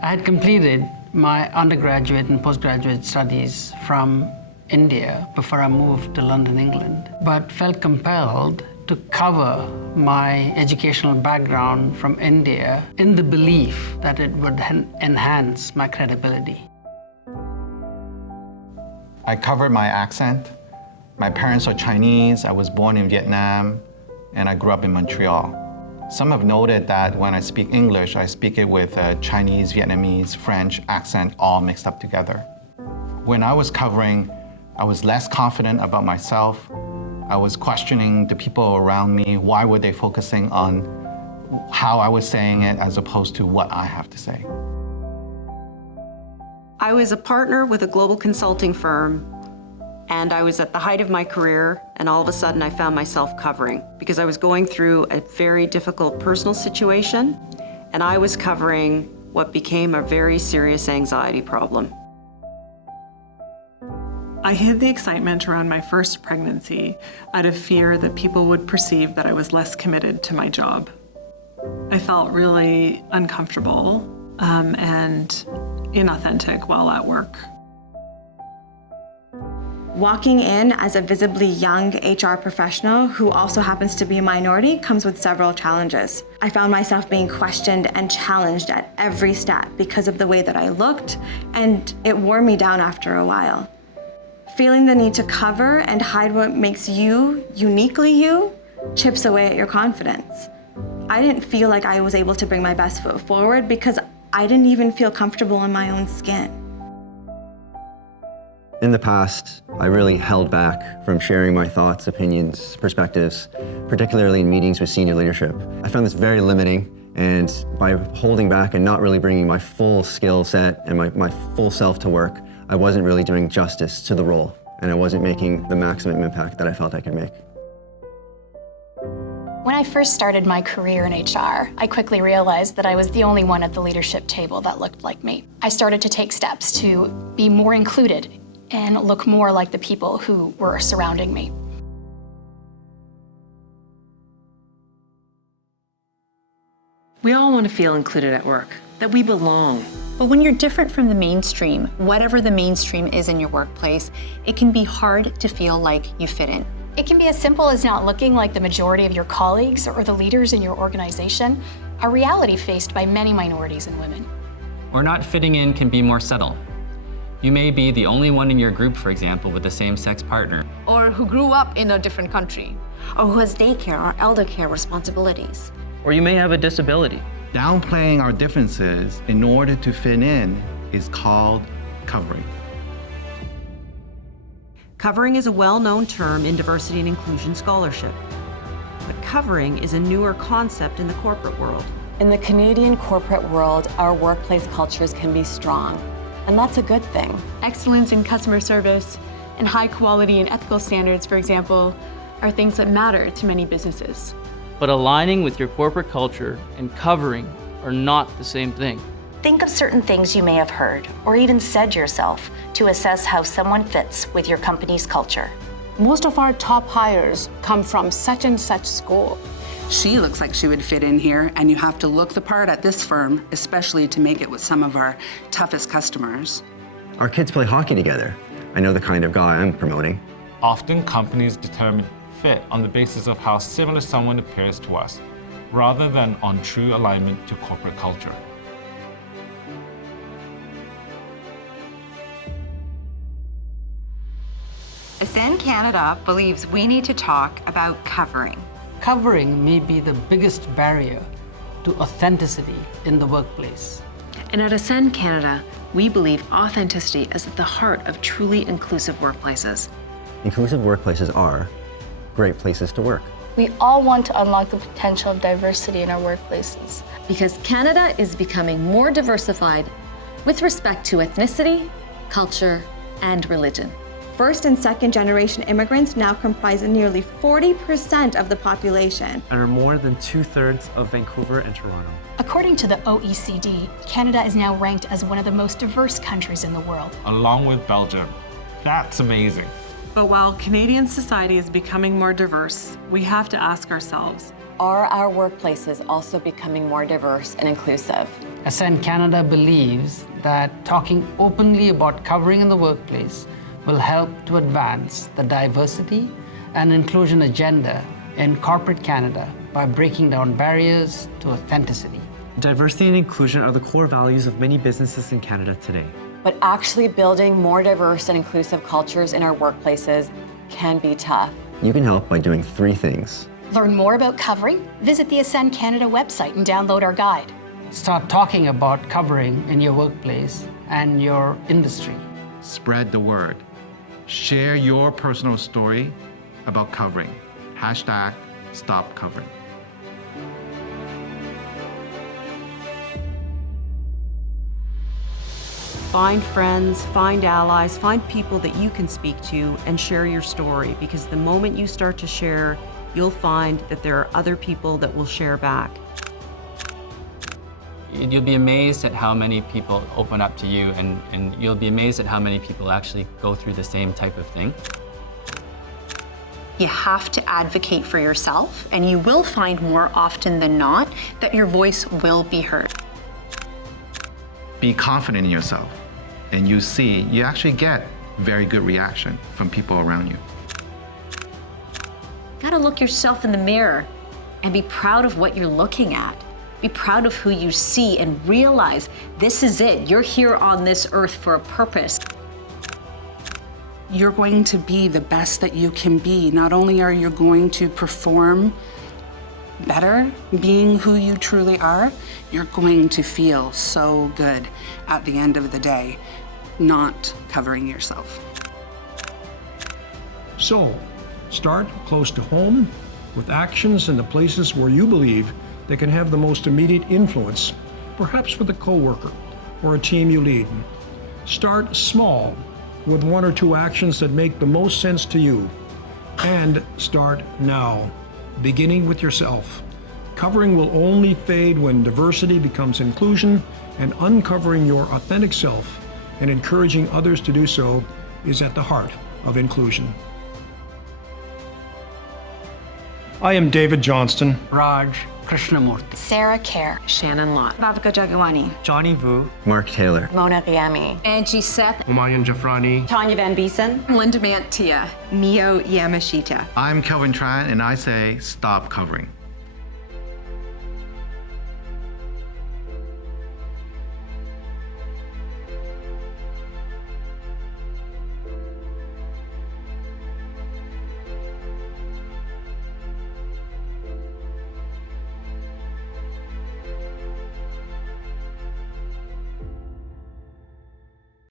I had completed my undergraduate and postgraduate studies from India before I moved to London, England, but felt compelled to cover my educational background from India in the belief that it would enhance my credibility. I covered my accent. My parents are Chinese, I was born in Vietnam, and I grew up in Montreal. Some have noted that when I speak English, I speak it with a Chinese, Vietnamese, French accent all mixed up together. When I was covering, I was less confident about myself. I was questioning the people around me. Why were they focusing on how I was saying it as opposed to what I have to say? I was a partner with a global consulting firm, and I was at the height of my career, and all of a sudden I found myself covering because I was going through a very difficult personal situation, and I was covering what became a very serious anxiety problem. I hid the excitement around my first pregnancy out of fear that people would perceive that I was less committed to my job. I felt really uncomfortable and inauthentic while at work. Walking in as a visibly young HR professional who also happens to be a minority comes with several challenges. I found myself being questioned and challenged at every step because of the way that I looked, and it wore me down after a while. Feeling the need to cover and hide what makes you uniquely you chips away at your confidence. I didn't feel like I was able to bring my best foot forward because I didn't even feel comfortable in my own skin. In the past, I really held back from sharing my thoughts, opinions, perspectives, particularly in meetings with senior leadership. I found this very limiting, and by holding back and not really bringing my full skill set and my full self to work, I wasn't really doing justice to the role, and I wasn't making the maximum impact that I felt I could make. When I first started my career in HR, I quickly realized that I was the only one at the leadership table that looked like me. I started to take steps to be more included and look more like the people who were surrounding me. We all want to feel included at work, that we belong. But when you're different from the mainstream, whatever the mainstream is in your workplace, it can be hard to feel like you fit in. It can be as simple as not looking like the majority of your colleagues or the leaders in your organization, a reality faced by many minorities and women. Or not fitting in can be more subtle. You may be the only one in your group, for example, with a same-sex partner. Or who grew up in a different country. Or who has daycare or elder care responsibilities. Or you may have a disability. Downplaying our differences in order to fit in is called covering. Covering is a well-known term in diversity and inclusion scholarship, but covering is a newer concept in the corporate world. In the Canadian corporate world, our workplace cultures can be strong, and that's a good thing. Excellence in customer service and high quality and ethical standards, for example, are things that matter to many businesses. But aligning with your corporate culture and covering are not the same thing. Think of certain things you may have heard or even said yourself to assess how someone fits with your company's culture. Most of our top hires come from such and such school. She looks like she would fit in here, and you have to look the part at this firm, especially to make it with some of our toughest customers. Our kids play hockey together. I know the kind of guy I'm promoting. Often companies determine fit on the basis of how similar someone appears to us, rather than on true alignment to corporate culture. Ascend Canada believes we need to talk about covering. Covering may be the biggest barrier to authenticity in the workplace. And at Ascend Canada, we believe authenticity is at the heart of truly inclusive workplaces. Inclusive workplaces are great places to work. We all want to unlock the potential of diversity in our workplaces. Because Canada is becoming more diversified with respect to ethnicity, culture, and religion. First and second generation immigrants now comprise nearly 40% of the population. And are more than 2/3 of Vancouver and Toronto. According to the OECD, Canada is now ranked as one of the most diverse countries in the world. Along with Belgium. That's amazing. But while Canadian society is becoming more diverse, we have to ask ourselves, Are our workplaces also becoming more diverse and inclusive? Ascend Canada believes that talking openly about covering in the workplace will help to advance the diversity and inclusion agenda in corporate Canada by breaking down barriers to authenticity. Diversity and inclusion are the core values of many businesses in Canada today. But actually building more diverse and inclusive cultures in our workplaces can be tough. You can help by doing 3 things. Learn more about covering, visit the Ascend Canada website and download our guide. Start talking about covering in your workplace and your industry. Spread the word. Share your personal story about covering. #StopCovering. Find friends, find allies, find people that you can speak to and share your story, because the moment you start to share, you'll find that there are other people that will share back. You'll be amazed at how many people open up to you, and you'll be amazed at how many people actually go through the same type of thing. You have to advocate for yourself, and you will find more often than not that your voice will be heard. Be confident in yourself, and you actually get very good reaction from people around you. Gotta look yourself in the mirror and be proud of what you're looking at. Be proud of who you see and realize this is it. You're here on this earth for a purpose. You're going to be the best that you can be. Not only are you going to perform better, being who you truly are, you're going to feel so good at the end of the day, not covering yourself. So, start close to home with actions in the places where you believe they can have the most immediate influence, perhaps with a coworker or a team you lead. Start small with 1 or 2 actions that make the most sense to you. And start now, beginning with yourself. Covering will only fade when diversity becomes inclusion, and uncovering your authentic self and encouraging others to do so is at the heart of inclusion. I am David Johnston. Raj Krishnamurthy. Sarah Kerr. Shannon Lott. Bhavika Jagawani. Johnny Vu. Mark Taylor. Mona Riami. Angie Seth. Humayun Jafrani. Tanya Van Biesen. Linda Mantia. Mio Yamashita. I'm Kelvin Tran, and I say stop covering.